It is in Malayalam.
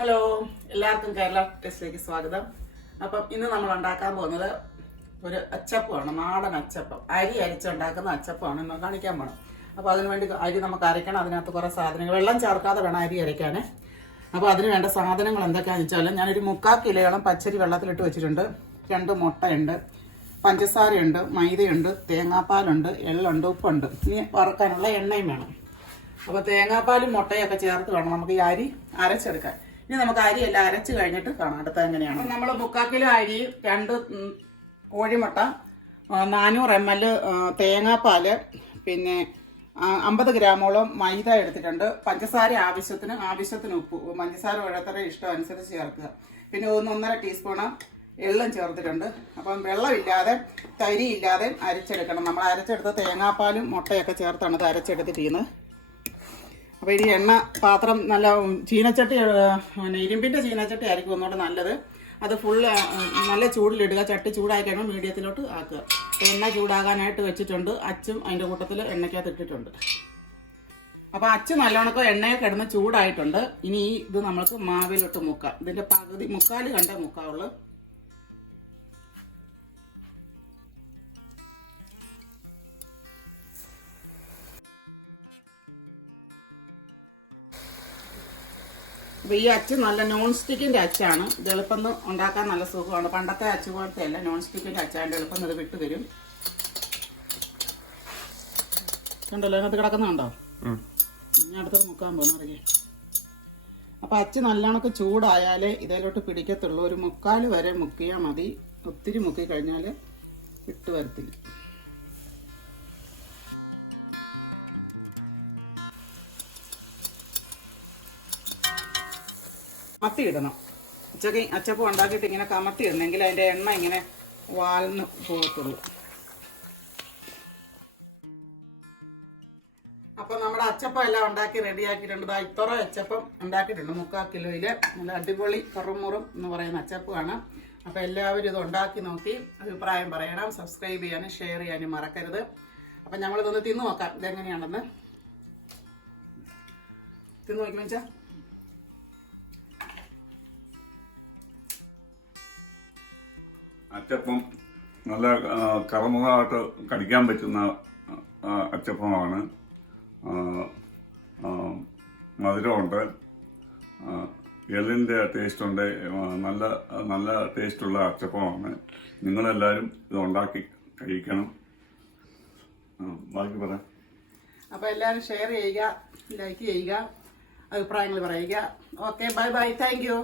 ഹലോ, എല്ലാവർക്കും കേരള ടെസ്റ്റിലേക്ക് സ്വാഗതം. അപ്പം ഇന്ന് നമ്മൾ ഉണ്ടാക്കാൻ പോകുന്നത് ഒരു അച്ചപ്പമാണ്, നാടൻ അച്ചപ്പം. അരി അരിച്ചുണ്ടാക്കുന്ന അച്ചപ്പമാണ് ഇന്ന് കാണിക്കാൻ പോകണം. അപ്പോൾ അതിനുവേണ്ടി അരി നമുക്ക് അരയ്ക്കണം. അതിനകത്ത് കുറേ സാധനങ്ങൾ, വെള്ളം ചേർക്കാതെ വേണം അരി അരയ്ക്കാൻ. അപ്പോൾ അതിന് വേണ്ട സാധനങ്ങൾ എന്തൊക്കെയാണെന്ന് വെച്ചാൽ, ഞാനൊരു 3/4 കിലോയോളം പച്ചരി വെള്ളത്തിലിട്ട് വെച്ചിട്ടുണ്ട്. 2 മുട്ടയുണ്ട്, പഞ്ചസാരയുണ്ട്, മൈദയുണ്ട്, തേങ്ങാപ്പാലുണ്ട്, എള്ളുണ്ട്, ഉപ്പുണ്ട്. ഇനി വറുക്കാനുള്ള എണ്ണയും വേണം. അപ്പോൾ തേങ്ങാപ്പാലും മുട്ടയൊക്കെ ചേർത്ത് വേണം നമുക്ക് ഈ അരി അരച്ചെടുക്കാൻ. ഇനി നമുക്ക് അരി എല്ലാം അരച്ച് കഴിഞ്ഞിട്ട് കാണാം അടുത്ത എങ്ങനെയാണ്. നമ്മൾ 3/4 കിലോ അരി, 2 കോഴിമുട്ട, 400 ml തേങ്ങാപ്പാല്, പിന്നെ 50 ഗ്രാമോളം മൈദ എടുത്തിട്ടുണ്ട്. പഞ്ചസാര ആവശ്യത്തിന് ഉപ്പ്, പഞ്ചസാര ഓരോരുത്തരുടെ ഇഷ്ടം അനുസരിച്ച് ചേർക്കുക. പിന്നെ 1.5 ടീസ്പൂണ് എള്ളും ചേർത്തിട്ടുണ്ട്. അപ്പം വെള്ളമില്ലാതെ തരിയില്ലാതെ അരച്ചെടുക്കണം. നമ്മൾ അരച്ചെടുത്ത തേങ്ങാപ്പാലും മുട്ടയൊക്കെ ചേർത്താണ് ഇത് അരച്ചെടുത്തിരിക്കുന്നത്. അപ്പോൾ ഇനി എണ്ണ പാത്രം നല്ല ചീനച്ചട്ടി, പിന്നെ ഇരുമ്പിൻ്റെ ചീനച്ചട്ടി ആയിരിക്കും ഒന്നുകൂടെ നല്ലത്. അത് ഫുള്ള് നല്ല ചൂടിലിടുക. ചട്ടി ചൂടായി കഴിയുമ്പോൾ മീഡിയത്തിലോട്ട് ആക്കുക. എണ്ണ ചൂടാകാനായിട്ട് വെച്ചിട്ടുണ്ട്. അച്ചും അതിൻ്റെ കൂട്ടത്തിൽ എണ്ണയ്ക്കകത്ത് ഇട്ടിട്ടുണ്ട്. അപ്പോൾ അച്ച് നല്ലോണക്ക് എണ്ണയെ കിടന്ന് ചൂടായിട്ടുണ്ട്. ഇനി ഇത് നമുക്ക് മാവിലിട്ട് മുക്കാം. ഇതിൻ്റെ പകുതി മുക്കാൽ കണ്ടേ മുക്കാവുള്ളൂ. അപ്പോൾ ഈ അച്ച് നല്ല നോൺ സ്റ്റിക്കിൻ്റെ അച്ചാണ്. ഇത് എളുപ്പം ഉണ്ടാക്കാൻ നല്ല സുഖമാണ്. പണ്ടത്തെ അച്ച് പോലത്തെ അല്ല, നോൺ സ്റ്റിക്കിൻ്റെ അച്ചാൻ്റെ എളുപ്പം ഇത് വിട്ട് വരും. കണ്ടല്ലോ, അതിനകത്ത് കിടക്കുന്നുണ്ടോ? ഞാൻ അടുത്തത് മുക്കാൻ പോകുന്നു അറിയാം. അപ്പോൾ അച്ച് നല്ലോണക്ക് ചൂടായാലേ ഇതിലോട്ട് പിടിക്കത്തുള്ളൂ. ഒരു 3/4 വരെ മുക്കിയാൽ മതി. ഒത്തിരി മുക്കി കഴിഞ്ഞാൽ വിട്ട് വരത്തില്ല. കമത്തി ഇടണം. അച്ചപ്പം ഉണ്ടാക്കിയിട്ട് ഇങ്ങനെ കമത്തി ഇടണമെങ്കിൽ അതിൻ്റെ എണ്ണ ഇങ്ങനെ വാൽന്ന് പോകത്തുള്ളൂ. അപ്പം നമ്മുടെ അച്ചപ്പം എല്ലാം ഉണ്ടാക്കി റെഡിയാക്കിയിട്ടുണ്ട്. ഇത്ര അച്ചപ്പം ഉണ്ടാക്കിയിട്ടുണ്ട്. 3/4 കിലോയിൽ നല്ല അടിപൊളി കറുമുറും എന്ന് പറയുന്ന അച്ചപ്പമാണ്. അപ്പോൾ എല്ലാവരും ഇത് ഉണ്ടാക്കി നോക്കി അഭിപ്രായം പറയണം. സബ്സ്ക്രൈബ് ചെയ്യാനും ഷെയർ ചെയ്യാനും മറക്കരുത്. അപ്പം നമ്മളിതൊന്ന് തിന്നു നോക്കാം ഇതെങ്ങനെയാണെന്ന്. തിന്നു നോക്കി വെച്ചാൽ അച്ചപ്പം നല്ല കറമുഖമായിട്ട് കടിക്കാൻ പറ്റുന്ന അച്ചപ്പമാണ്. മധുരമുണ്ട്, എള്ളിൻ്റെ ടേസ്റ്റുണ്ട്. നല്ല ടേസ്റ്റുള്ള അച്ചപ്പമാണ്. നിങ്ങളെല്ലാവരും ഇത് ഉണ്ടാക്കി കഴിക്കണം. ബാക്കി പറയാം. അപ്പോൾ എല്ലാവരും ഷെയർ ചെയ്യുക, ലൈക്ക് ചെയ്യുക, അഭിപ്രായങ്ങൾ പറയുക. Okay, bye bye, thank you.